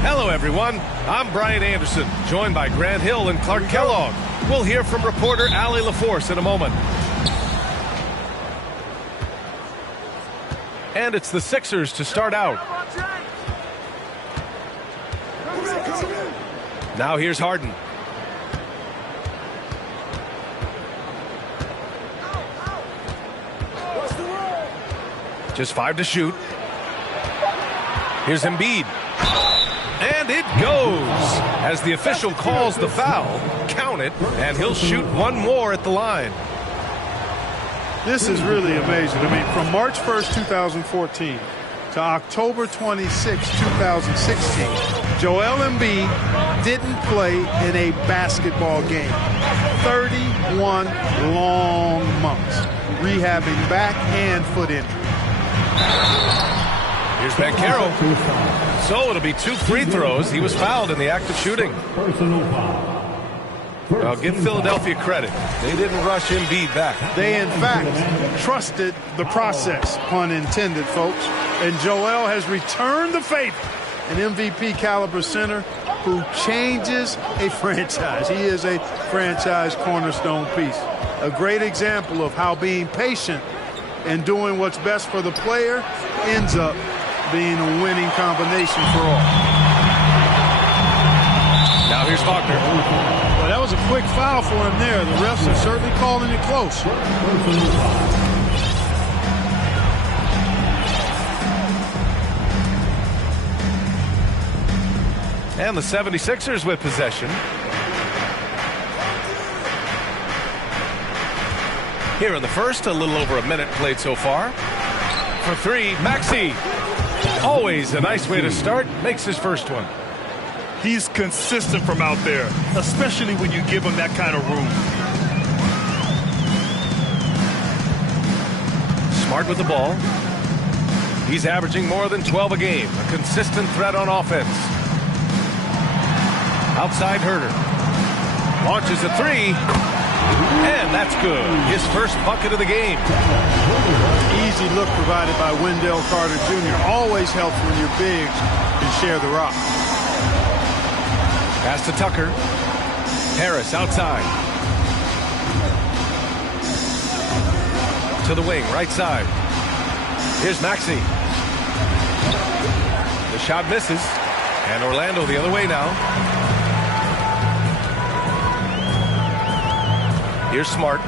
Hello, everyone. I'm Brian Anderson, joined by Grant Hill and Clark Kellogg. We'll hear from reporter Allie LaForce in a moment. And it's the Sixers to start out. Now here's Harden. Just 5 to shoot. Here's Embiid. And it goes. As the official calls the foul, count it, and he'll shoot one more at the line. This is really amazing. I mean, from March 1st, 2014 to October 26, 2016, Joel Embiid didn't play in a basketball game. 31 long months, rehabbing back and foot injury. Here's Banchero. So it'll be 2 free throws. He was fouled in the act of shooting. I'll give Philadelphia credit. They didn't rush Embiid back. They, in fact, trusted the process, pun intended, folks. And Joel has returned the favor. An MVP caliber center who changes a franchise. He is a franchise cornerstone piece. A great example of how being patient and doing what's best for the player ends up being a winning combination for all. Now here's Wagner. Well, that was a quick foul for him there. The refs are certainly calling it close. And the 76ers with possession. Here in the first, a little over a minute played so far. For 3, Maxey. Always a nice way to start. Makes his first one. He's consistent from out there, especially when you give him that kind of room. Smart with the ball. He's averaging more than 12 a game. A consistent threat on offense. Outside Herter. Launches a 3. And that's good. His first bucket of the game. Easy look provided by Wendell Carter Jr. Always helps when your bigs can share the rock. Pass to Tucker. Harris outside. To the wing, right side. Here's Maxey. The shot misses. And Orlando the other way now. Here's Smart.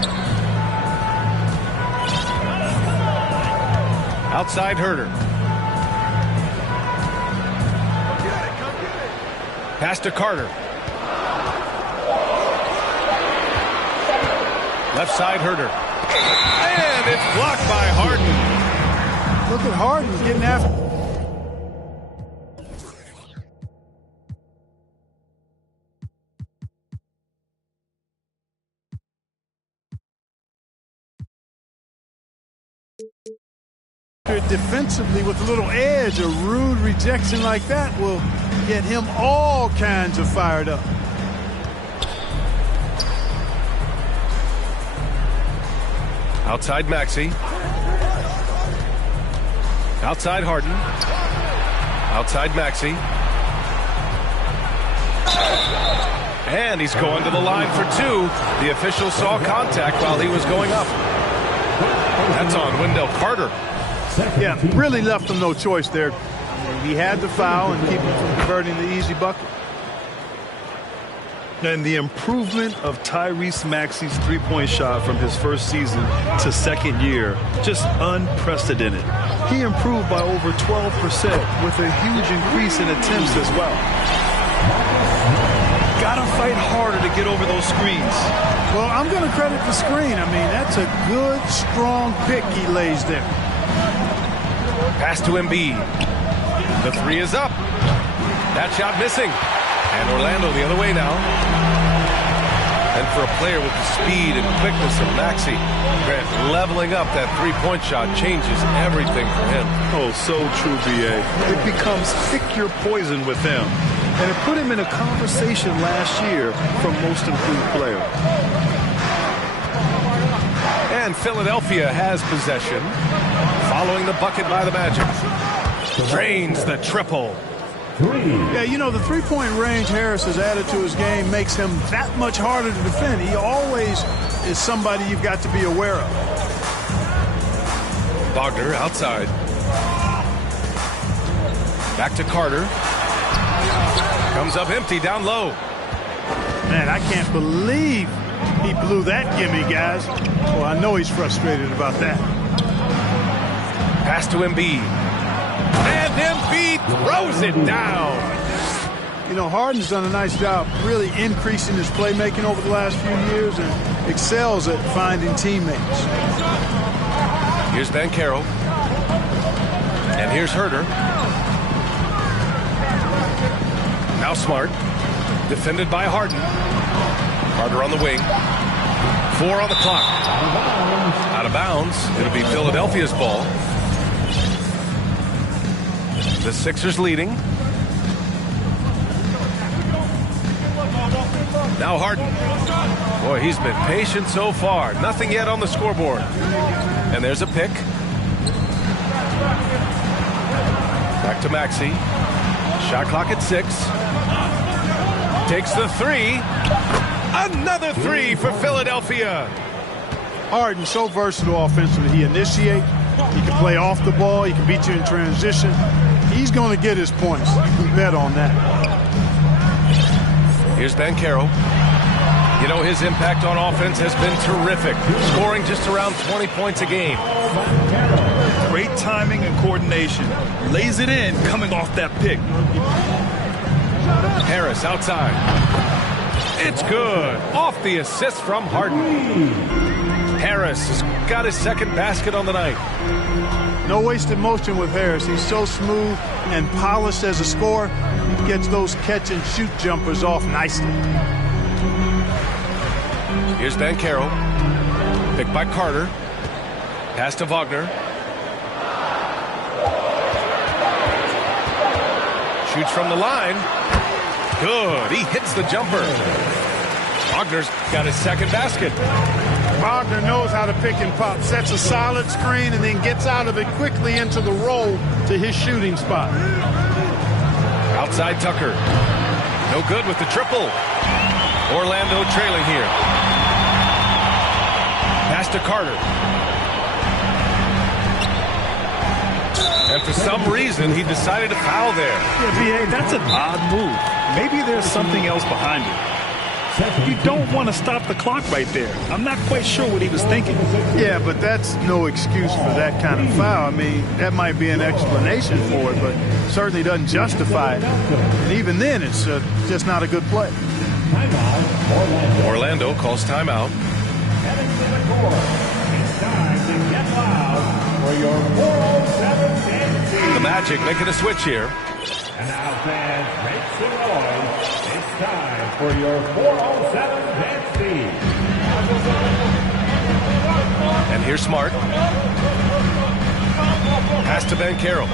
Outside Herter. Pass to Carter. Left side Herter. And it's blocked by Harden. Look at Harden getting after. Defensively with a little edge, a rude rejection like that will get him all kinds of fired up. Outside Maxey. Outside Harden. Outside Maxey. And he's going to the line for two. The official saw contact while he was going up. That's on Wendell Carter. Yeah, really left him no choice there. He had the foul and keep him from converting the easy bucket. And the improvement of Tyrese Maxey's three-point shot from his first season to second year, just unprecedented. He improved by over 12% with a huge increase in attempts as well. Gotta fight harder to get over those screens. Well, I'm going to credit the screen. I mean, that's a good, strong pick he lays there. Pass to Embiid. The three is up. That shot missing. And Orlando the other way now. And for a player with the speed and quickness of Maxey, Grant, leveling up that three-point shot changes everything for him. Oh, so true, B.A. It becomes pick your poison with him. And it put him in a conversation last year for most improved player. And Philadelphia has possession. Following the bucket by the Magic. Drains the triple. Yeah, you know, the three-point range Harris has added to his game makes him that much harder to defend. He always is somebody you've got to be aware of. Wagner outside. Back to Carter. Comes up empty down low. Man, I can't believe he blew that gimme, guys. Well, I know he's frustrated about that. Pass to Embiid. And Embiid throws it down. You know, Harden's done a nice job really increasing his playmaking over the last few years and excels at finding teammates. Here's Banchero. And here's Herter. Now Smart. Defended by Harden. Carter on the wing. 4 on the clock. Out of bounds. It'll be Philadelphia's ball. The Sixers leading. Now Harden. Boy, he's been patient so far. Nothing yet on the scoreboard. And there's a pick. Back to Maxey. Shot clock at 6. Takes the 3. Another 3 for Philadelphia. Harden so versatile offensively. He initiates. He can play off the ball. He can beat you in transition. He's going to get his points. You can bet on that. Here's Banchero. You know, his impact on offense has been terrific, scoring just around 20 points a game. Great timing and coordination. Lays it in coming off that pick. Harris outside. It's good. Off the assist from Harden. Harris has got his second basket on the night. No wasted motion with Harris. He's so smooth and polished as a scorer. He gets those catch-and-shoot jumpers off nicely. Here's Banchero. Picked by Carter. Pass to Wagner. Shoots from the line. Good. He hits the jumper. Wagner's got his second basket. Wagner knows how to pick and pop. Sets a solid screen and then gets out of it quickly into the roll to his shooting spot. Outside Tucker. No good with the triple. Orlando trailing here. Pass to Carter. And for some reason, he decided to foul there. Yeah, B.A., that's an odd move. Maybe there's something else behind it. You don't want to stop the clock right there. I'm not quite sure what he was thinking. Yeah, but that's no excuse for that kind of foul. I mean, that might be an explanation for it, but certainly doesn't justify it. And even then, it's just not a good play. Orlando calls timeout. The Magic making a switch here. And now fans, make some noise. It's time for your 407 dance team. And here's Smart. Pass to Ben Carroll.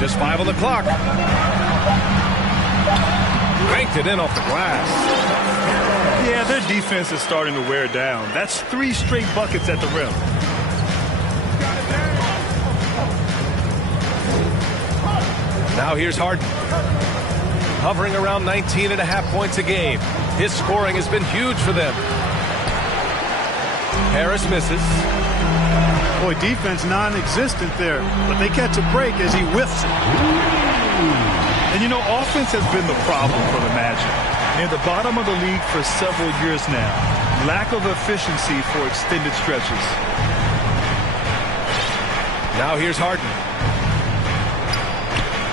Just 5 on the clock. Cranked it in off the glass. Yeah, their defense is starting to wear down. That's 3 straight buckets at the rim. Now here's Harden. Hovering around 19.5 points a game. His scoring has been huge for them. Harris misses. Boy, defense non-existent there, but they catch a break as he whiffs it. And you know, offense has been the problem for the Magic. Near the bottom of the league for several years now. Lack of efficiency for extended stretches. Now here's Harden.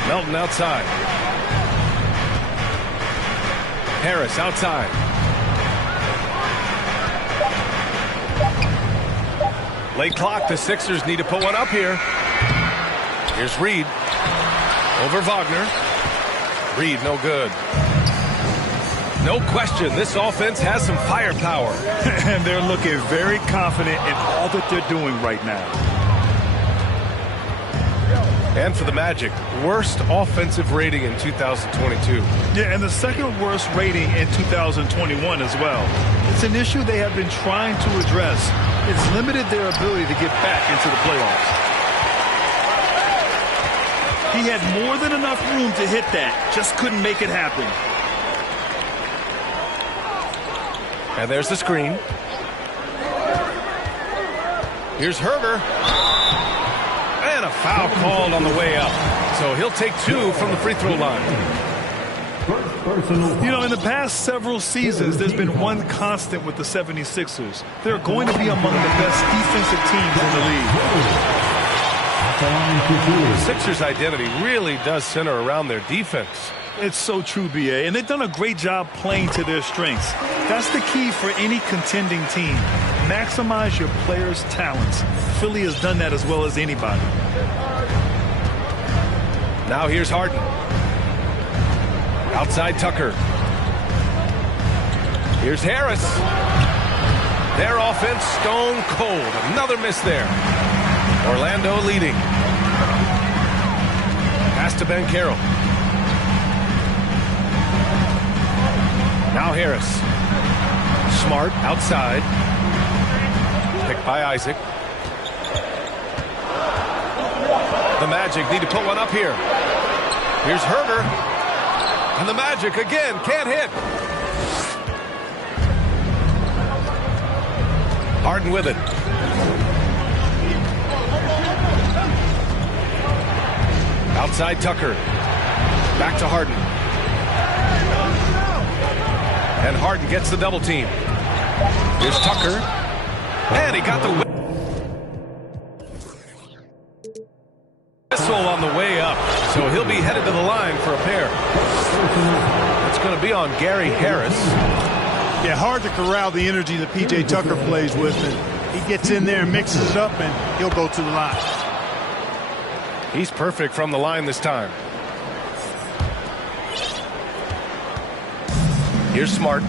Melton outside. Harris outside. Late clock. The Sixers need to put one up here. Here's Reed. Over Wagner. Reed, no good. No question, this offense has some firepower. And they're looking very confident in all that they're doing right now. And for the Magic, worst offensive rating in 2022. Yeah, and the second worst rating in 2021 as well. It's an issue they have been trying to address. It's limited their ability to get back into the playoffs. He had more than enough room to hit that, just couldn't make it happen. And there's the screen. Here's Herger. And a foul called on the way up. So he'll take 2 from the free throw line. You know, in the past several seasons, there's been one constant with the 76ers. They're going to be among the best defensive teams in the league. The Sixers' identity really does center around their defense. It's so true, B.A., and they've done a great job playing to their strengths. That's the key for any contending team. Maximize your players' talents. Philly has done that as well as anybody. Now here's Harden. Outside Tucker. Here's Harris. Their offense stone cold. Another miss there. Orlando leading. Pass to Ben Carroll. Now Harris. Smart outside. Picked by Isaac. The Magic need to put one up here. Here's Herger. And the Magic again can't hit. Harden with it. Outside Tucker. Back to Harden. And Harden gets the double team. Here's Tucker. And he got the whistle on the way up. So he'll be headed to the line for a pair. It's going to be on Gary Harris. Yeah, hard to corral the energy that P.J. Tucker plays with. And he gets in there and mixes it up, and he'll go to the line. He's perfect from the line this time. Here's Smart.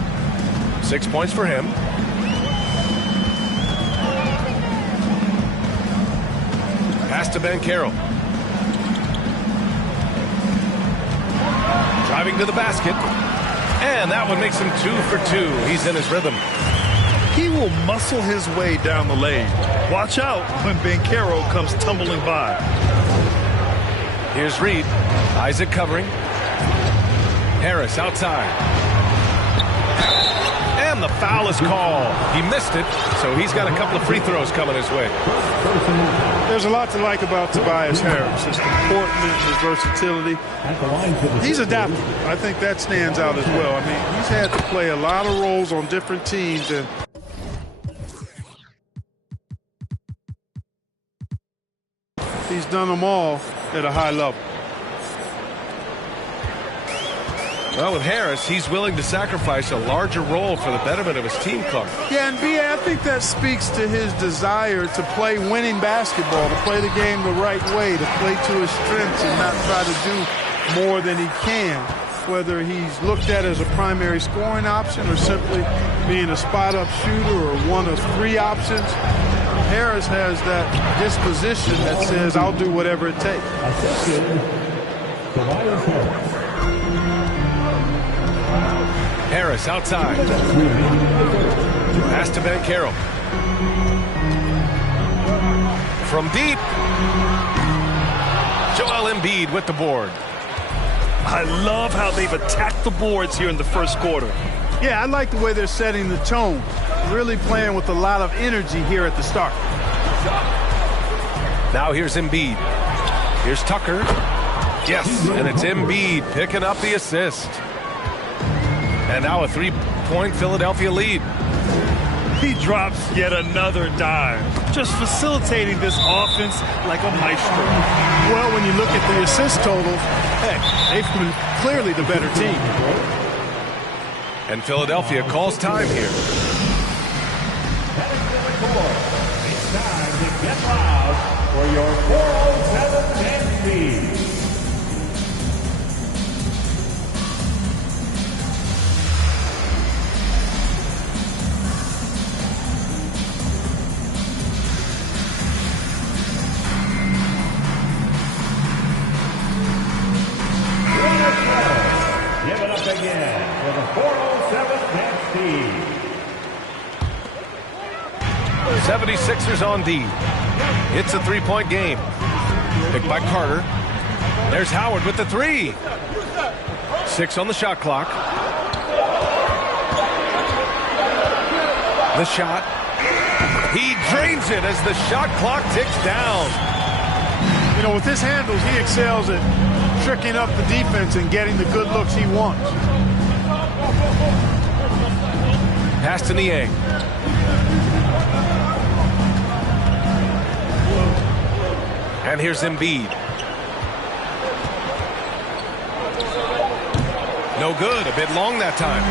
6 points for him. Pass to Ben Carroll. Driving to the basket. And that one makes him 2 for 2. He's in his rhythm. He will muscle his way down the lane. Watch out when Ben Carroll comes tumbling by. Here's Reed. Isaac covering. Harris outside. And the foul is called. He missed it, so he's got a couple of free throws coming his way. There's a lot to like about Tobias Harris. His comportment, his versatility. He's adaptable. I think that stands out as well. I mean, he's had to play a lot of roles on different teams, and he's done them all at a high level. Well, with Harris, he's willing to sacrifice a larger role for the betterment of his team, Clark. Yeah, and B.A., I think that speaks to his desire to play winning basketball, to play the game the right way, to play to his strengths and not try to do more than he can, whether he's looked at as a primary scoring option or simply being a spot-up shooter or one of 3 options. Harris has that disposition that says, I'll do whatever it takes. Harris outside. Pass to Ben Carroll. From deep. Joel Embiid with the board. I love how they've attacked the boards here in the first quarter. Yeah, I like the way they're setting the tone. Really playing with a lot of energy here at the start. Now here's Embiid. Here's Tucker. Yes, and it's Embiid picking up the assist. And now a 3-point Philadelphia lead. He drops yet another dime, just facilitating this offense like a maestro. Well, when you look at the assist totals, heck, they've been clearly the better team. And Philadelphia calls time here. It's time to get loud for your 407 dance feed. Give it up again for the 407 dance feed. 76ers on D. It's a 3-point game. Picked by Carter. There's Howard with the 3. 6 on the shot clock. The shot. He drains it as the shot clock ticks down. You know, with his handles, he excels at tricking up the defense and getting the good looks he wants. Pass to Niang. And here's Embiid. No good. A bit long that time.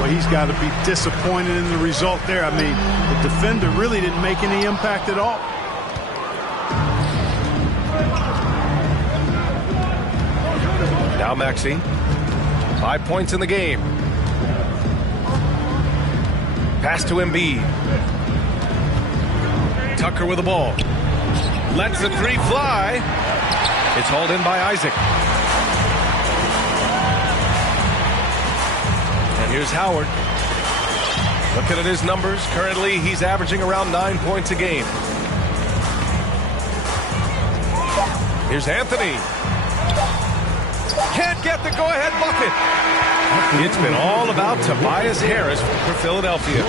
Well, he's got to be disappointed in the result there. I mean, the defender really didn't make any impact at all. Now Maxey. 5 points in the game. Pass to Embiid. Tucker with the ball. Lets the 3 fly. It's hauled in by Isaac. And here's Howard. Looking at his numbers, currently he's averaging around 9 points a game. Here's Anthony. Can't get the go-ahead bucket. It's been all about Tobias Harris for Philadelphia.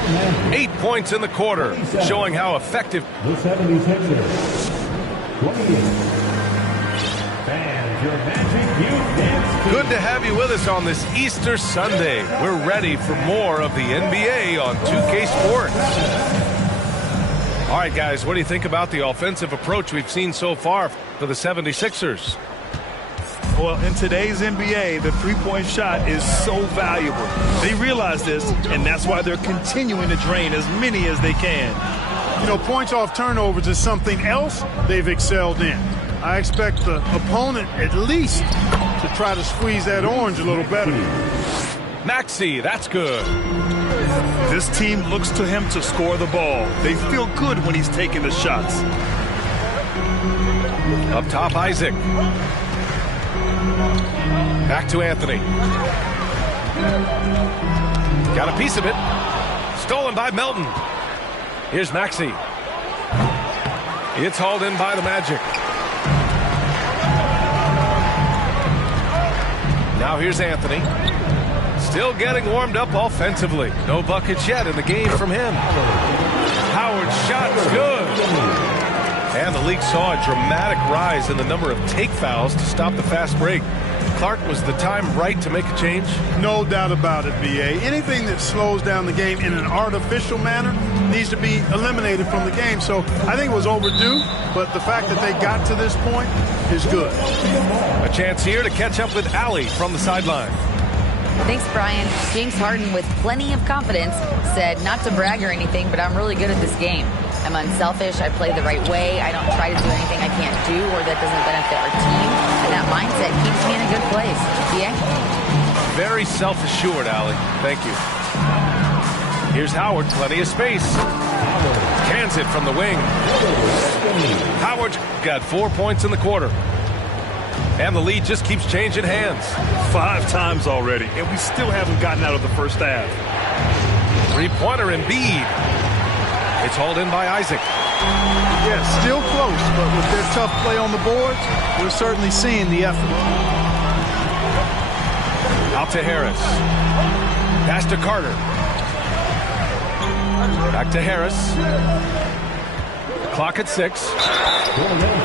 8 points in the quarter, showing how effective. The 76ers. 28. Fans, your Magic Youth Dance Team. Good to have you with us on this Easter Sunday. We're ready for more of the NBA on 2K Sports. All right, guys, what do you think about the offensive approach we've seen so far for the 76ers? Well, in today's NBA, the three-point shot is so valuable. They realize this, and that's why they're continuing to drain as many as they can. You know, points off turnovers is something else they've excelled in. I expect the opponent at least to try to squeeze that orange a little better. Maxey, that's good. This team looks to him to score the ball. They feel good when he's taking the shots. Up top, Isaac. Back to Anthony. Got a piece of it. Stolen by Melton. Here's Maxey. It's hauled in by the Magic. Now here's Anthony. Still getting warmed up offensively. No buckets yet in the game from him. Howard's shot's good. And the league saw a dramatic rise in the number of take fouls to stop the fast break. Clark, was the time right to make a change? No doubt about it, B.A. Anything that slows down the game in an artificial manner needs to be eliminated from the game. So I think it was overdue, but the fact that they got to this point is good. A chance here to catch up with Allie from the sideline. Thanks, Brian. James Harden, with plenty of confidence, said not to brag or anything, but I'm really good at this game. I'm unselfish. I play the right way. I don't try to do anything I can't do or that doesn't benefit our team. And that mindset keeps me in a good place. Yeah? Very self-assured, Allie. Thank you. Here's Howard. Plenty of space. Cans it from the wing. Howard got 4 points in the quarter. And the lead just keeps changing hands. 5 times already, and we still haven't gotten out of the first half. Three-pointer Embiid. It's hauled in by Isaac. Yeah, still close, but with their tough play on the boards, we're certainly seeing the effort. Out to Harris. Pass to Carter. Back to Harris. Clock at 6.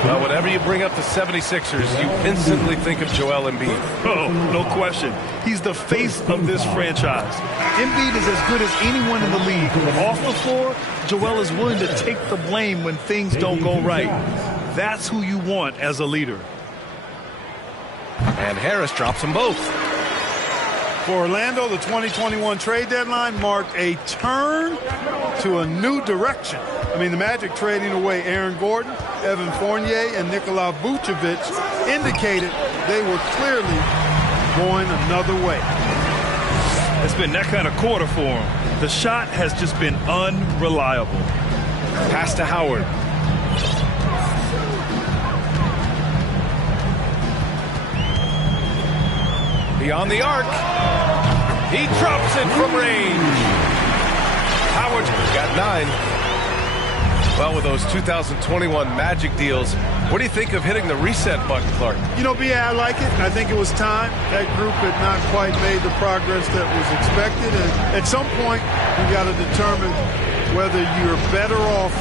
Well, whenever you bring up the 76ers, you instantly think of Joel Embiid. Oh, no question. He's the face of this franchise. Embiid is as good as anyone in the league. Off the floor, Joel is willing to take the blame when things don't go right. That's who you want as a leader. And Harris drops them both. For Orlando, the 2021 trade deadline marked a turn to a new direction. I mean, the Magic trading away Aaron Gordon, Evan Fournier, and Nikola Vucevic indicated they were clearly going another way. It's been that kind of quarter for him. The shot has just been unreliable. Pass to Howard. Beyond the arc. He drops it from range. Howard got 9. Well, with those 2021 Magic deals, what do you think of hitting the reset button, Clark? You know, B.A., I like it. I think it was time. That group had not quite made the progress that was expected. And at some point, you got to determine whether you're better off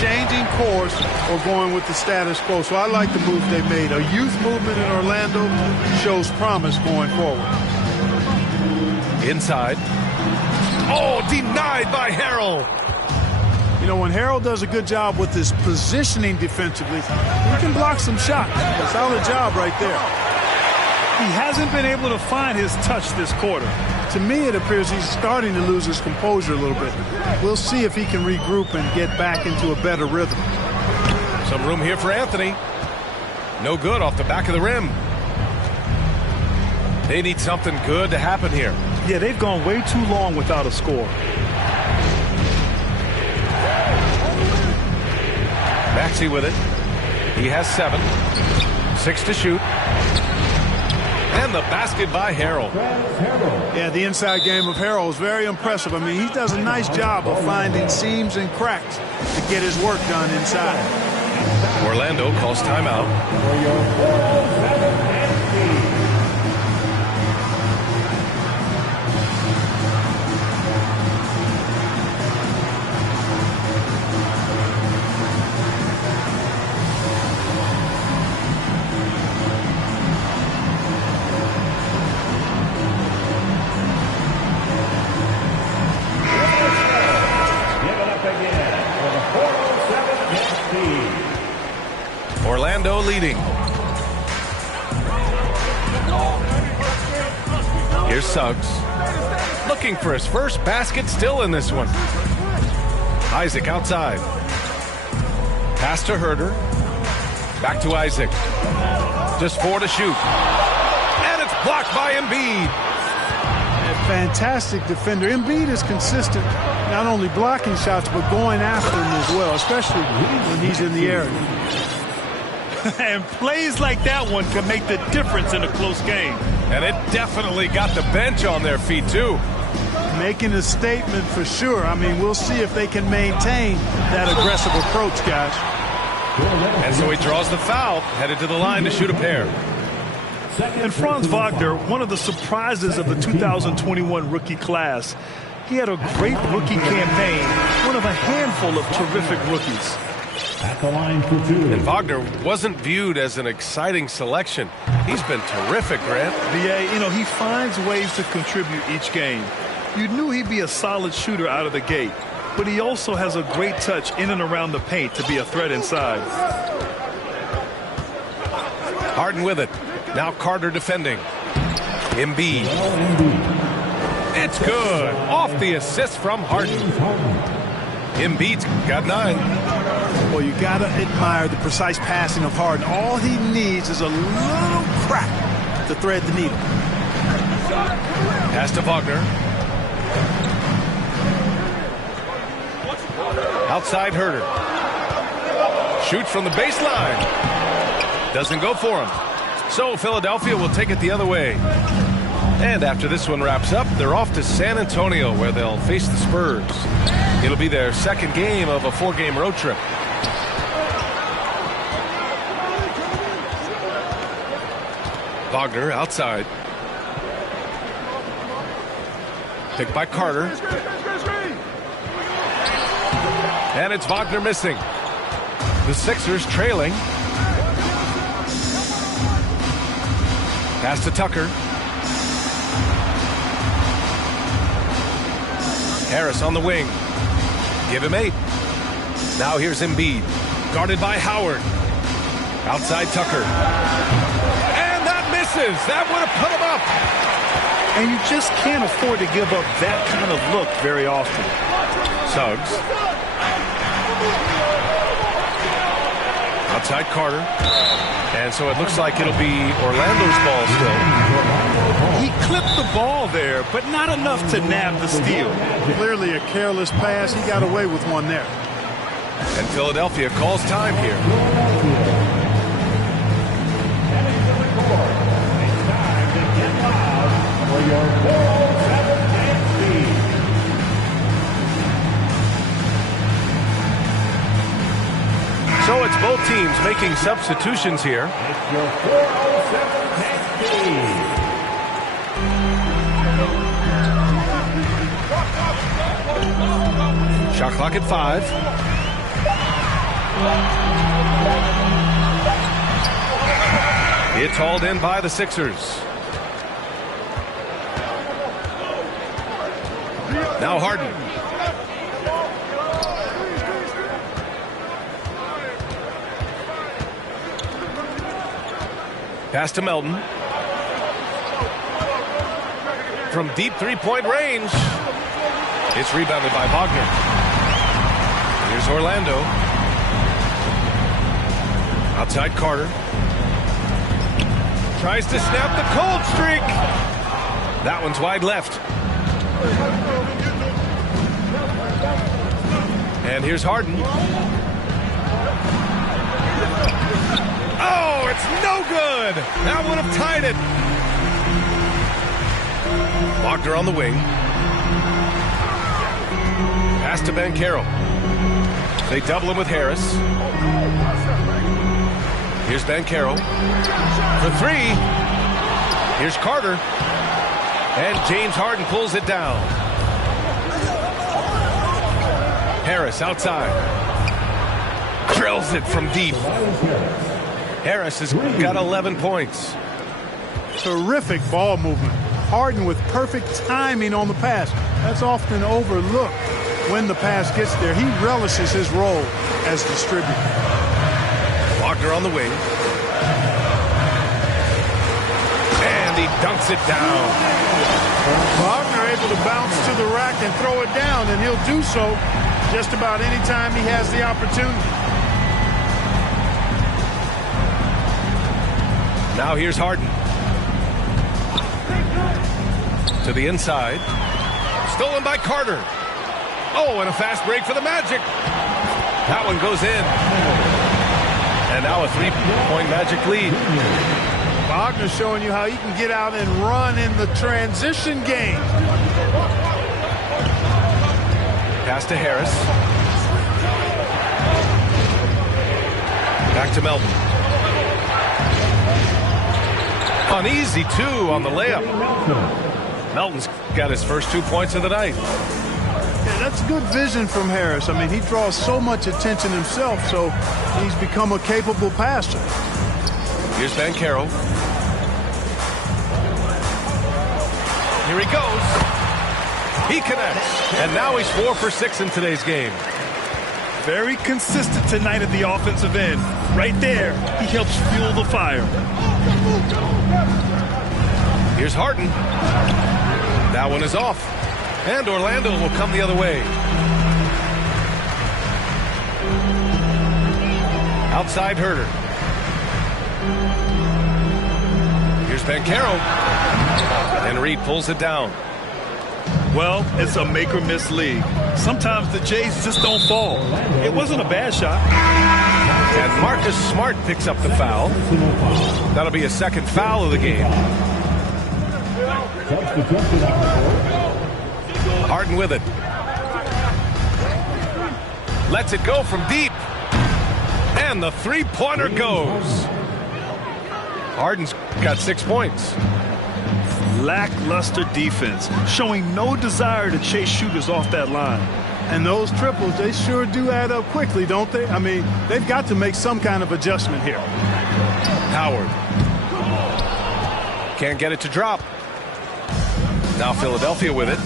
changing course or going with the status quo. So I like the move they made. A youth movement in Orlando shows promise going forward. Inside. Oh, denied by Harrell. You know, when Harrell does a good job with his positioning defensively, he can block some shots. Solid job right there. He hasn't been able to find his touch this quarter. To me, it appears he's starting to lose his composure a little bit. We'll see if he can regroup and get back into a better rhythm. Some room here for Anthony. No good off the back of the rim. They need something good to happen here. Yeah, they've gone way too long without a score. Maxey with it. He has 7. 6 to shoot. And the basket by Harrell. Yeah, the inside game of Harrell is very impressive. I mean, he does a nice job of finding seams and cracks to get his work done inside. Orlando calls timeout. Orlando leading. Here's Suggs. Looking for his first basket, still in this one. Isaac outside. Pass to Herter. Back to Isaac. Just 4 to shoot. And it's blocked by Embiid. A fantastic defender. Embiid is consistent, not only blocking shots, but going after them as well, especially when he's in the area. And plays like that one can make the difference in a close game. And it definitely got the bench on their feet, too. Making a statement for sure. I mean, we'll see if they can maintain that aggressive approach, guys. And so he draws the foul, headed to the line to shoot a pair. And Franz Wagner, one of the surprises of the 2021 rookie class. He had a great rookie campaign, one of a handful of terrific rookies. at the line for two. And Wagner wasn't viewed as an exciting selection. He's been terrific, Grant. BA, you know, he finds ways to contribute each game. You knew he'd be a solid shooter out of the gate, but he also has a great touch in and around the paint to be a threat inside. Harden with it. Now Carter defending. Embiid. It's good. Off the assist from Harden. Embiid's got 9. Well, you got to admire the precise passing of Harden. All he needs is a little crack to thread the needle. Pass to Wagner. Outside Herter. Shoots from the baseline. Doesn't go for him. So Philadelphia will take it the other way. And after this one wraps up, they're off to San Antonio, where they'll face the Spurs. It'll be their second game of a 4-game road trip. Wagner outside. Picked by Carter. And it's Wagner missing. The Sixers trailing. Pass to Tucker. Harris on the wing. Give him 8. Now here's Embiid. Guarded by Howard. Outside Tucker. And that misses. That would have put him up. And you just can't afford to give up that kind of look very often. Suggs. Outside Carter. And so it looks like it'll be Orlando's ball still. He clipped the ball there, but not enough to nab the steal. Clearly a careless pass. He got away with one there. And Philadelphia calls time here. It's time to get loud for your 407 dance team. So it's both teams making substitutions here. It's your 407 dance team. Shot clock at 5. It's hauled in by the Sixers. Now Harden. Pass to Melton. From deep three-point range. It's rebounded by Wagner. Here's Orlando. Outside Carter. Tries to snap the cold streak. That one's wide left. And here's Harden. Oh, it's no good. That would have tied it. Wagner on the wing. Pass to Banchero. They double him with Harris. Here's Banchero. For 3. Here's Carter. And James Harden pulls it down. Harris outside. Drills it from deep. Harris has got 11 points. Terrific ball movement. Harden with perfect timing on the pass. That's often overlooked when the pass gets there. He relishes his role as distributor. Wagner on the wing. And he dunks it down. Wagner able to bounce to the rack and throw it down, and he'll do so just about any time he has the opportunity. Now here's Harden. To the inside. Stolen by Carter. Oh, and a fast break for the Magic. That one goes in. And now a 3-point Magic lead. Wagner showing you how he can get out and run in the transition game. Pass to Harris. Back to Melton. Uneasy, too, on the layup. Melton's got his first 2 points of the night. That's good vision from Harris. I mean, he draws so much attention himself, so he's become a capable passer. Here's Banchero. Here he goes. He connects. And now he's 4 for 6 in today's game. Very consistent tonight at the offensive end. Right there, he helps fuel the fire. Here's Harden. That one is off. And Orlando will come the other way. Outside Herter. Here's Banchero. And Reed pulls it down. Well, it's a make-or-miss league. Sometimes the Jays just don't fall. It wasn't a bad shot. And Marcus Smart picks up the foul. That'll be a second foul of the game. Harden with it. Lets it go from deep. And the three-pointer goes. Harden's got 6 points. Lackluster defense, showing no desire to chase shooters off that line. And those triples, they sure do add up quickly, don't they? I mean, they've got to make some kind of adjustment here. Howard. Can't get it to drop. Now Philadelphia with it.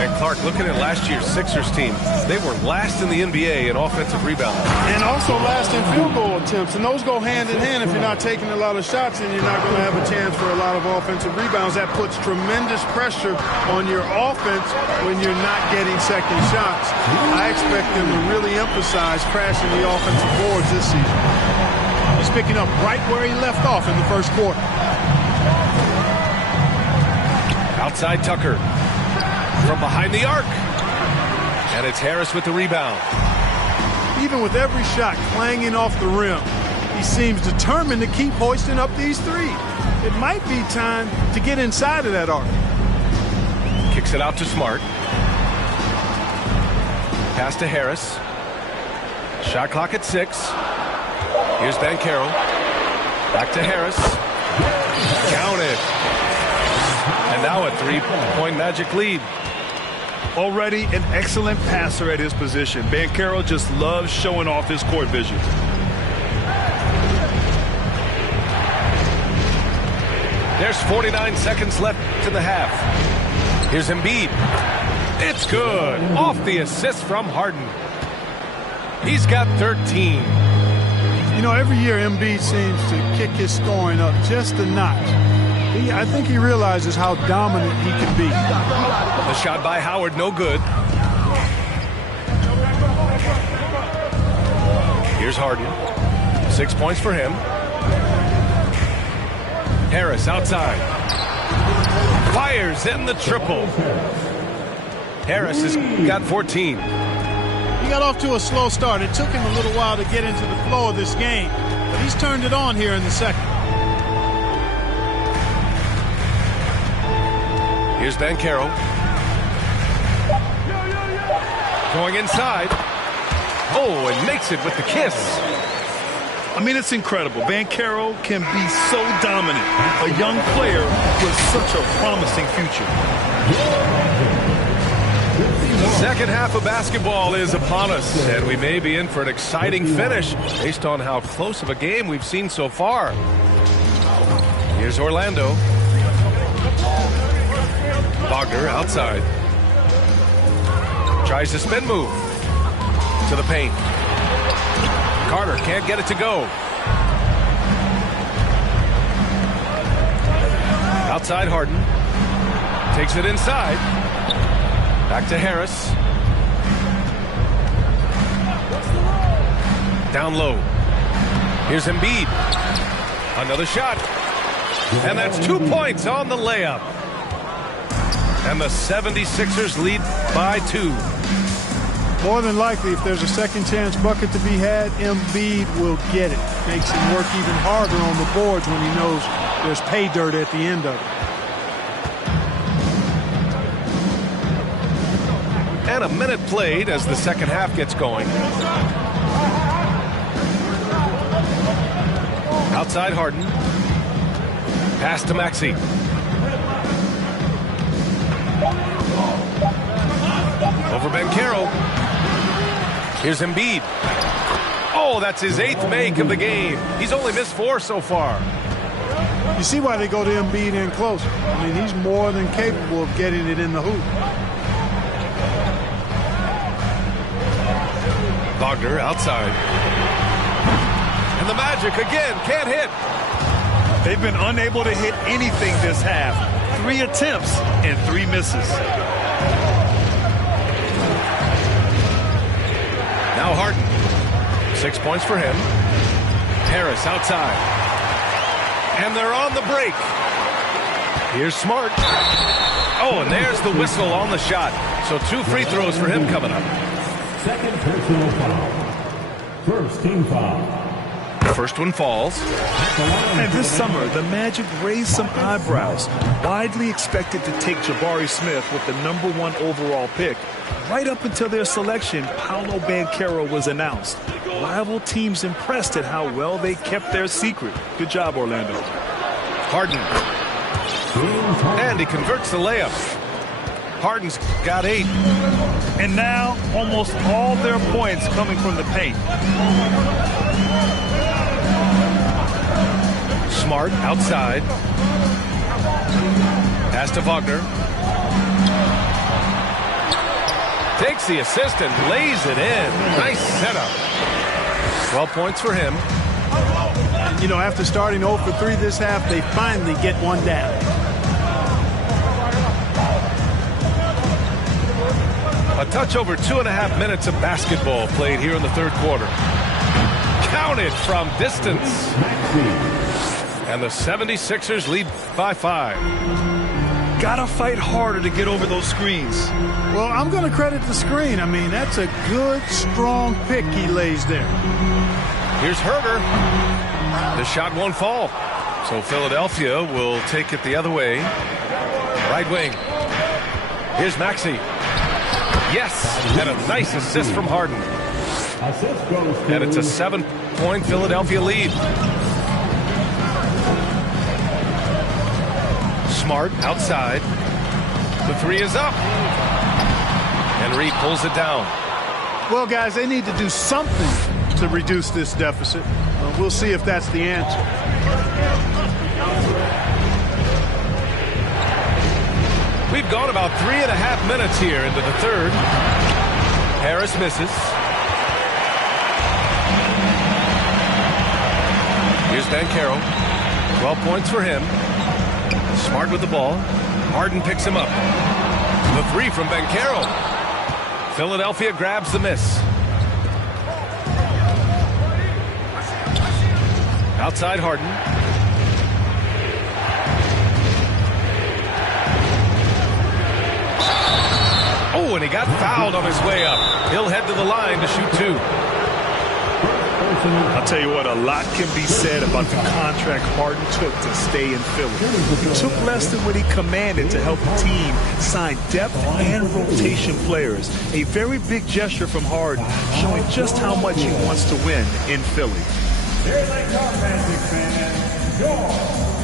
And Clark, looking at last year's Sixers team, they were last in the NBA in offensive rebounds. And also last in field goal attempts. And those go hand in hand. If you're not taking a lot of shots, then you're not going to have a chance for a lot of offensive rebounds. That puts tremendous pressure on your offense when you're not getting second shots. I expect them to really emphasize crashing the offensive boards this season. He's picking up right where he left off in the first quarter. Outside Tucker. From behind the arc. And it's Harris with the rebound. Even with every shot clanging off the rim, he seems determined to keep hoisting up these threes. It might be time to get inside of that arc. Kicks it out to Smart. Pass to Harris. Shot clock at 6. Here's Banchero. Back to Harris. Counted. And now a 3-point Magic lead. Already an excellent passer at his position. Banchero just loves showing off his court vision. There's 49 seconds left in the half. Here's Embiid. It's good. Off the assist from Harden. He's got 13. You know, every year Embiid seems to kick his scoring up just a notch. I think he realizes how dominant he can be. The shot by Howard, no good. Here's Harden. 6 points for him. Harris outside. Fires in the triple. Harris has got 14. He got off to a slow start. It took him a little while to get into the flow of this game, but he's turned it on here in the second. Here's Banchero. Going inside. Oh, and makes it with the kiss. I mean, it's incredible. Banchero can be so dominant. A young player with such a promising future. Second half of basketball is upon us, and we may be in for an exciting finish based on how close of a game we've seen so far. Here's Orlando. Wagner outside. Tries to spin move. To the paint. Carter can't get it to go. Outside Harden. Takes it inside. Back to Harris. Down low. Here's Embiid. Another shot. And that's 2 points on the layup. And the 76ers lead by 2. More than likely, if there's a second chance bucket to be had, Embiid will get it. Makes him work even harder on the boards when he knows there's pay dirt at the end of it. And a minute played as the second half gets going. Outside Harden. Pass to Maxey. Here's Embiid. Oh, that's his 8th make of the game. He's only missed 4 so far. You see why they go to Embiid in closer. I mean, he's more than capable of getting it in the hoop. Wagner outside. And the Magic again can't hit. They've been unable to hit anything this half. 3 attempts and 3 misses. Now Harden. 6 points for him. Harris outside. And they're on the break. Here's Smart. Oh, and there's the whistle on the shot. So 2 free throws for him coming up. Second personal foul. First team foul. First one falls. And this summer, the Magic raised some eyebrows. Widely expected to take Jabari Smith with the #1 overall pick. Right up until their selection, Paolo Banchero was announced. Rival teams impressed at how well they kept their secret. Good job, Orlando. Harden. And he converts the layup. Harden's got 8. And now, almost all their points coming from the paint. Smart outside. Pass to Wagner. Takes the assist and lays it in. Nice setup. 12 points for him. You know, after starting 0 for 3 this half, they finally get one down. A touch over 2.5 minutes of basketball played here in the 3rd quarter. Counted from distance. And the 76ers lead by 5. Gotta fight harder to get over those screens. Well, I'm going to credit the screen. I mean, that's a good, strong pick he lays there. Here's Herter. The shot won't fall. So Philadelphia will take it the other way. Right wing. Here's Maxey. Yes, and a nice assist from Harden. And it's a 7-point Philadelphia lead. Smart outside. The 3 is up. And Reed pulls it down. Well, guys, they need to do something to reduce this deficit. We'll see if that's the answer. We've gone about 3.5 minutes here into the 3rd. Harris misses. Here's Banchero. 12 points for him. Smart with the ball. Harden picks him up. The 3 from Banchero. Philadelphia grabs the miss. Outside Harden. Oh, and he got fouled on his way up. He'll head to the line to shoot 2. I'll tell you what, a lot can be said about the contract Harden took to stay in Philly. He took less than what he commanded to help the team sign depth and rotation players. A very big gesture from Harden, showing just how much he wants to win in Philly. Here they come, Magic fans. Your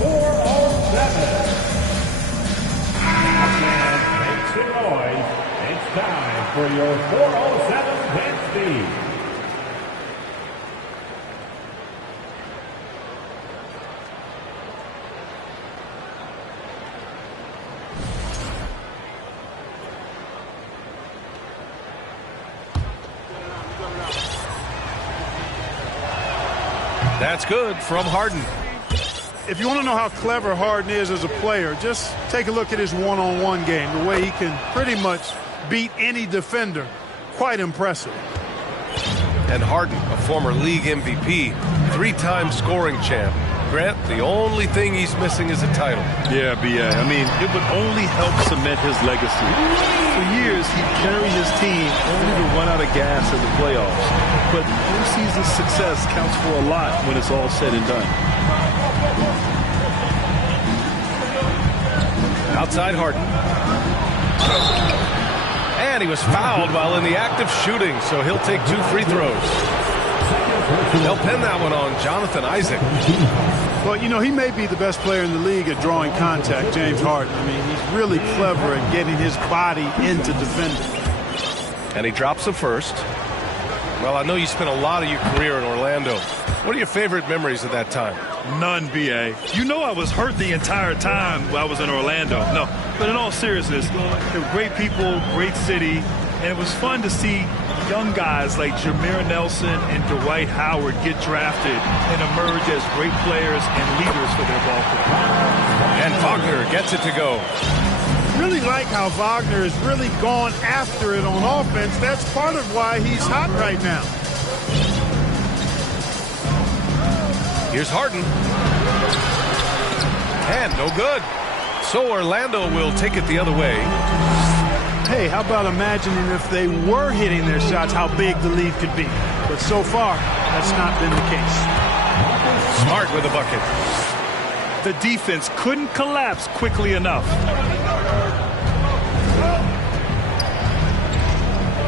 407. And make some noise. It's time for your 407 Wednesday. That's good from Harden. If you want to know how clever Harden is as a player, just take a look at his one-on-one game, the way he can pretty much beat any defender. Quite impressive. And Harden, a former league MVP, 3-time scoring champ. Grant, the only thing he's missing is a title. Yeah, B.A. I mean, it would only help cement his legacy. For years, he'd carry his team only to run out of gas in the playoffs. But postseason success counts for a lot when it's all said and done. Outside Harden. And he was fouled while in the act of shooting, so he'll take 2 free throws. They'll pin that one on Jonathan Isaac. Well, you know, he may be the best player in the league at drawing contact, James Harden. I mean, he's really clever at getting his body into defending. And he drops the first. Well, I know you spent a lot of your career in Orlando. What are your favorite memories of that time? None, B.A. You know I was hurt the entire time I was in Orlando. No, but in all seriousness, they were great people, great city, and it was fun to see young guys like Jameer Nelson and Dwight Howard get drafted and emerge as great players and leaders for their ball club. And Wagner gets it to go. Really like how Wagner has really gone after it on offense. That's part of why he's hot right now. Here's Harden. And no good. So Orlando will take it the other way. Hey, how about imagining if they were hitting their shots, how big the lead could be. But so far, that's not been the case. Smart with a bucket. The defense couldn't collapse quickly enough.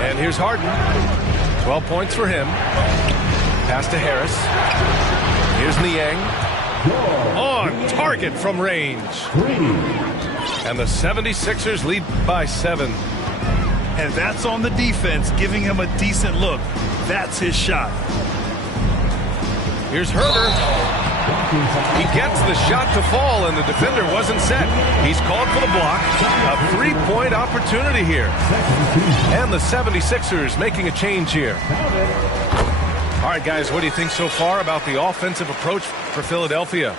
And here's Harden. 12 points for him. Pass to Harris. Here's Niang. On target from range. And the 76ers lead by 7. And that's on the defense, giving him a decent look. That's his shot. Here's Herder. He gets the shot to fall, and the defender wasn't set. He's called for the block. A three-point opportunity here. And the 76ers making a change here. All right, guys, what do you think so far about the offensive approach for Philadelphia?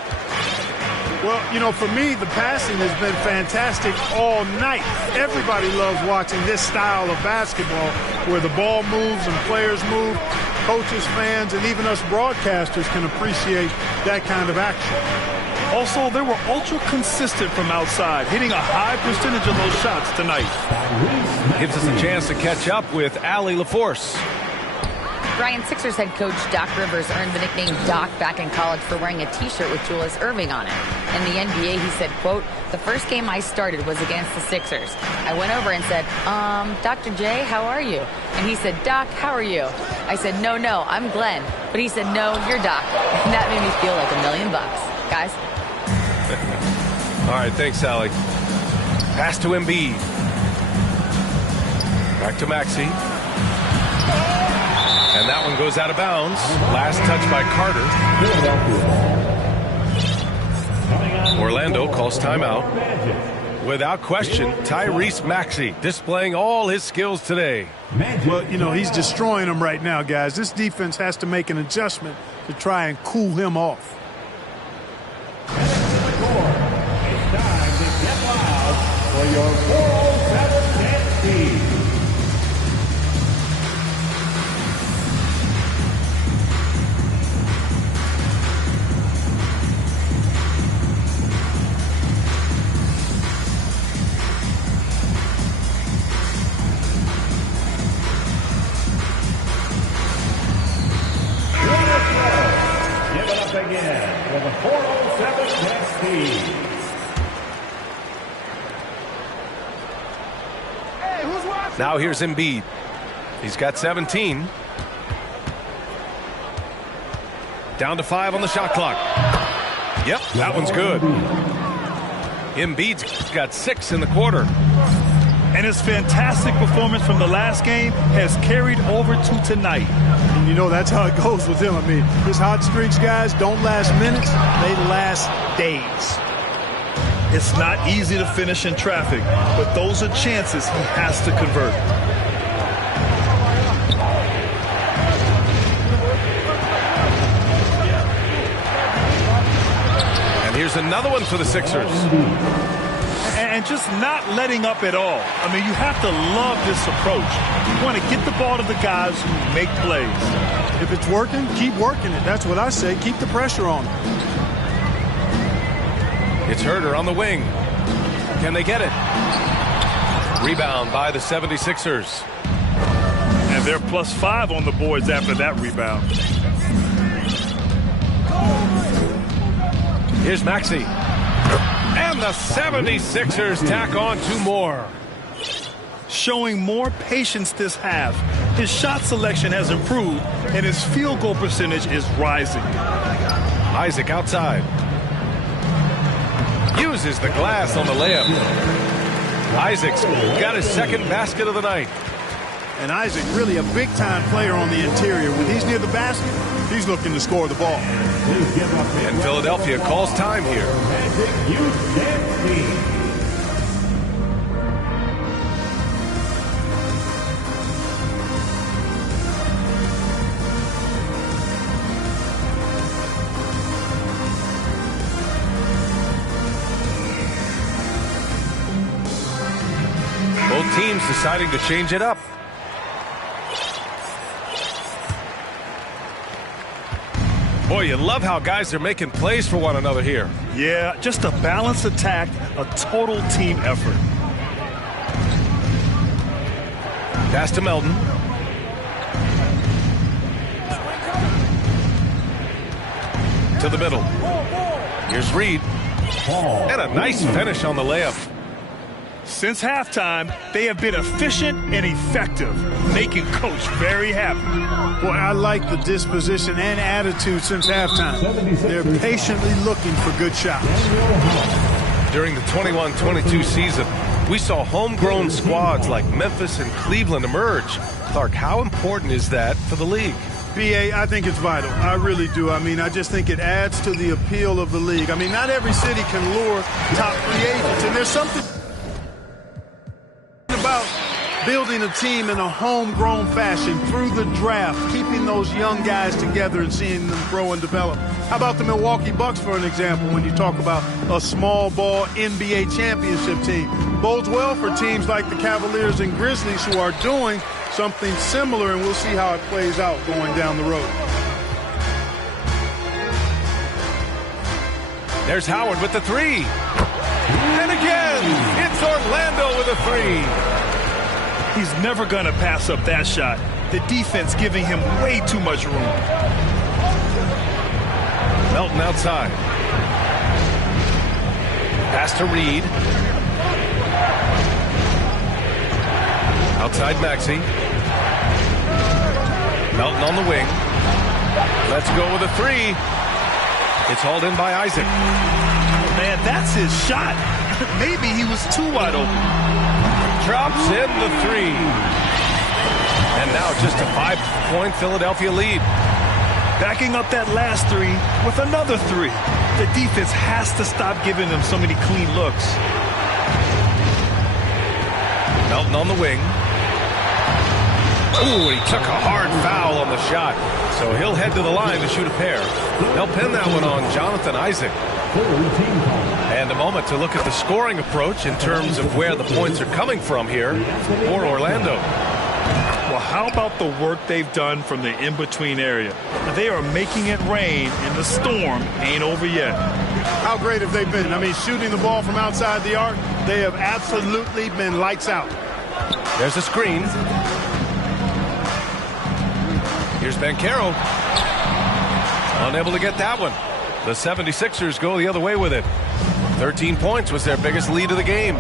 Well, you know, for me, the passing has been fantastic all night. Everybody loves watching this style of basketball where the ball moves and players move. Coaches, fans, and even us broadcasters can appreciate that kind of action. Also, they were ultra consistent from outside, hitting a high percentage of those shots tonight. Gives us a chance to catch up with Allie LaForce. Brian, Sixers head coach Doc Rivers earned the nickname Doc back in college for wearing a T-shirt with Julius Erving on it. In the NBA, he said, quote, "The first game I started was against the Sixers. I went over and said, Dr. J, how are you?" And he said, "Doc, how are you?" I said, no, I'm Glenn." But he said, "No, you're Doc." And that made me feel like $1 million. Guys? All right, thanks, Allie. Pass to Embiid. Back to Maxey. And that one goes out of bounds. Last touch by Carter. Orlando calls timeout. Without question, Tyrese Maxey displaying all his skills today. Well, you know, he's destroying them right now, guys. This defense has to make an adjustment to try and cool him off. It's time to get loud for your 407 dance team. Again for the 407 next team. Now here's Embiid. He's got 17. Down to 5 on the shot clock. Yep, that one's good. Embiid's got 6 in the quarter. And his fantastic performance from the last game has carried over to tonight. And you know, that's how it goes with him. I mean, his hot streaks, guys, don't last minutes. They last days. It's not easy to finish in traffic, but those are chances he has to convert. And here's another one for the Sixers. And just not letting up at all. I mean, you have to love this approach. You want to get the ball to the guys who make plays. If it's working, keep working it. That's what I say. Keep the pressure on them. It's Herder on the wing. Can they get it? Rebound by the 76ers. And they're +5 on the boards after that rebound. Here's Maxey. And the 76ers tack on 2 more. Showing more patience this half. His shot selection has improved, and his field goal percentage is rising. Isaac outside. Uses the glass on the layup. Isaac's got his second basket of the night. And Isaac, really a big-time player on the interior. When he's near the basket, he's looking to score the ball. And Philadelphia calls time here. Both teams deciding to change it up. Boy, you love how guys are making plays for one another here. Yeah, just a balanced attack, a total team effort. Pass to Melton. To the middle. Here's Reed. And a nice finish on the layup. Since halftime, they have been efficient and effective, making Coach very happy. Boy, I like the disposition and attitude since halftime. They're patiently looking for good shots. During the 21-22 season, we saw homegrown squads like Memphis and Cleveland emerge. Clark, how important is that for the league? BA, I think it's vital. I really do. I mean, I just think it adds to the appeal of the league. I mean, not every city can lure top free agents, and there's something about building a team in a homegrown fashion through the draft, keeping those young guys together and seeing them grow and develop. How about the Milwaukee Bucks, for an example, when you talk about a small ball NBA championship team? Bodes well for teams like the Cavaliers and Grizzlies who are doing something similar, and we'll see how it plays out going down the road. There's Howard with the three. And again, it's Orlando with a three. He's never going to pass up that shot. The defense giving him way too much room. Melton outside. Pass to Reed. Outside Maxey. Melton on the wing. Let's go with a three. It's hauled in by Isaac. Man, that's his shot. Maybe he was too wide open. Drops in the three. And now just a 5-point Philadelphia lead. Backing up that last three with another three. The defense has to stop giving them so many clean looks. Melton on the wing. Ooh, he took a hard foul on the shot. So he'll head to the line to shoot a pair. They'll pin that one on Jonathan Isaac. And a moment to look at the scoring approach in terms of where the points are coming from here for Orlando. Well, how about the work they've done from the in-between area? They are making it rain, and the storm ain't over yet. How great have they been? I mean, shooting the ball from outside the arc, they have absolutely been lights out. There's a screen. Here's Banchero. Unable to get that one. The 76ers go the other way with it. 13 points was their biggest lead of the game.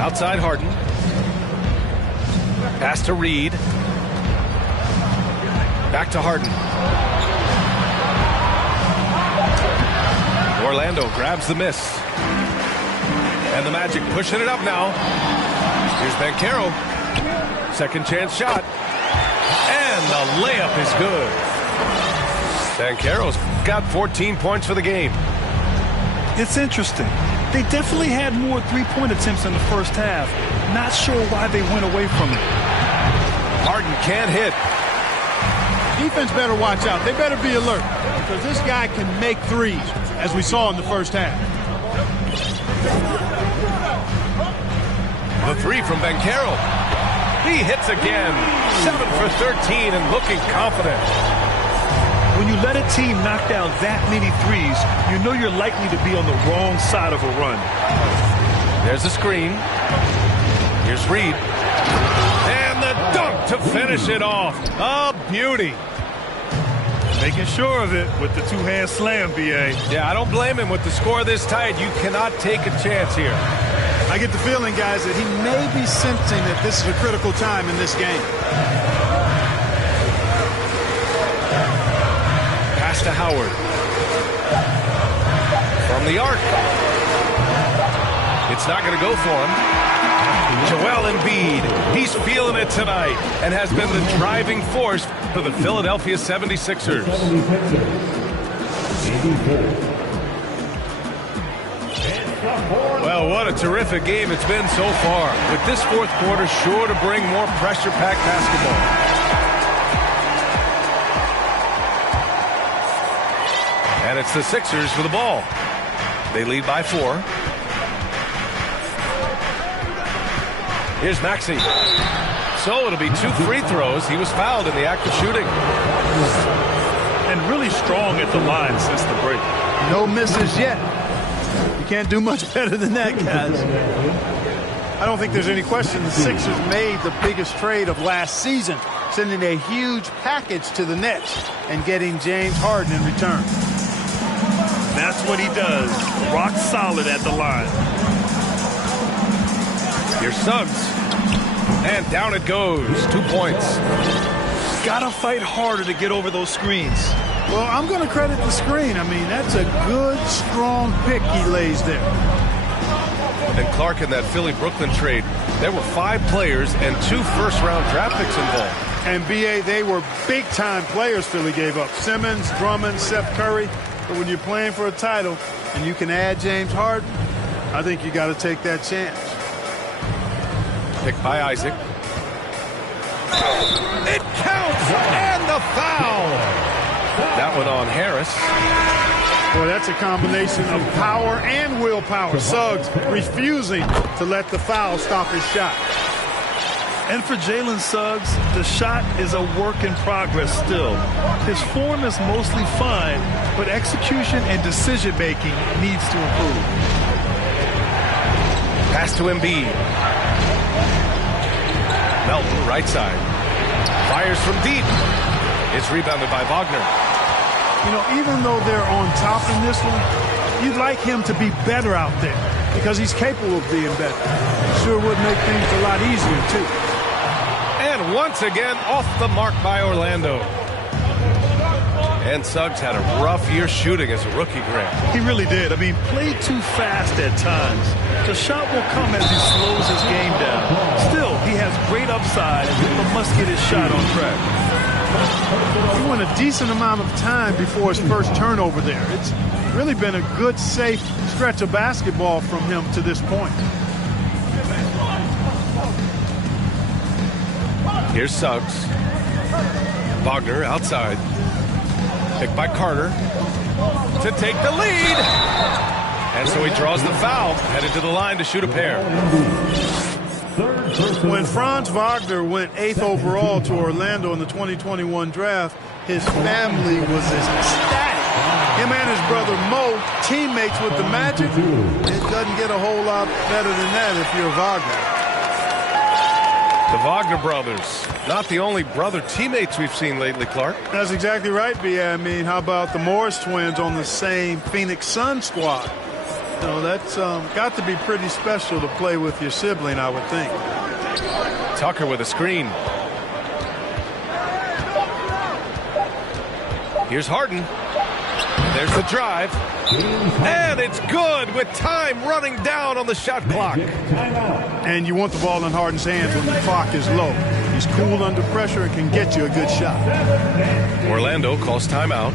Outside Harden. Pass to Reed. Back to Harden. Orlando grabs the miss. And the Magic pushing it up now. Here's Banchero. Second chance shot. And the layup is good. Banchero's got 14 points for the game. It's interesting. They definitely had more three-point attempts in the first half. Not sure why they went away from it. Harden can't hit. Defense better watch out. They better be alert because this guy can make threes, as we saw in the first half. The three from Banchero. He hits again. 7 for 13 and looking confident. When you let a team knock down that many threes, you know you're likely to be on the wrong side of a run. There's a screen. Here's Reed. And the dunk to finish it off. A beauty. Making sure of it with the two-hand slam, B.A. Yeah, I don't blame him with the score this tight. You cannot take a chance here. I get the feeling, guys, that he may be sensing that this is a critical time in this game. Pass to Howard. From the arc. It's not going to go for him. Joel Embiid, he's feeling it tonight and has been the driving force for the Philadelphia 76ers. Well, what a terrific game it's been so far, with this fourth quarter sure to bring more pressure-packed basketball. And it's the Sixers for the ball. They lead by 4. Here's Maxey. So it'll be 2 free throws. He was fouled in the act of shooting. And really strong at the line since the break. No misses yet. You can't do much better than that, guys. I don't think there's any question the Sixers made the biggest trade of last season, sending a huge package to the Nets and getting James Harden in return. That's what he does. Rock solid at the line. Here's Suggs. And down it goes. 2 points. Gotta fight harder to get over those screens. Well, I'm going to credit the screen. I mean, that's a good, strong pick he lays there. And Clark, in that Philly-Brooklyn trade, there were 5 players and 2 first-round draft picks involved. And, B.A., they were big-time players Philly gave up. Simmons, Drummond, Seth Curry. But when you're playing for a title and you can add James Harden, I think you got to take that chance. Picked by Isaac. It counts! And the foul! That one on Harris. Boy, that's a combination of power and willpower. Suggs refusing to let the foul stop his shot. And for Jalen Suggs, the shot is a work in progress still. His form is mostly fine, but execution and decision-making needs to improve. Pass to Embiid. Melton, right side. Fires from deep. It's rebounded by Wagner. You know, even though they're on top in this one, you'd like him to be better out there because he's capable of being better. Sure would make things a lot easier, too. And once again, off the mark by Orlando. And Suggs had a rough year shooting as a rookie, Grant. He really did. I mean, played too fast at times. The shot will come as he slows his game down. Still, he has great upside, but must get his shot on track. He went a decent amount of time before his first turnover there. It's really been a good, safe stretch of basketball from him to this point. Here's Suggs. Wagner outside. Picked by Carter to take the lead. And so he draws the foul, headed to the line to shoot a pair. When Franz Wagner went 8th overall to Orlando in the 2021 draft, his family was ecstatic. Him and his brother Mo, teammates with the Magic. It doesn't get a whole lot better than that if you're Wagner. The Wagner brothers, not the only brother teammates we've seen lately, Clark. That's exactly right, B.A. I mean, how about the Morris twins on the same Phoenix Suns squad? You know, that's got to be pretty special to play with your sibling, I would think. Tucker with a screen. Here's Harden. There's the drive. And it's good with time running down on the shot clock. And you want the ball in Harden's hands when the clock is low. He's cool under pressure and can get you a good shot. Orlando calls timeout.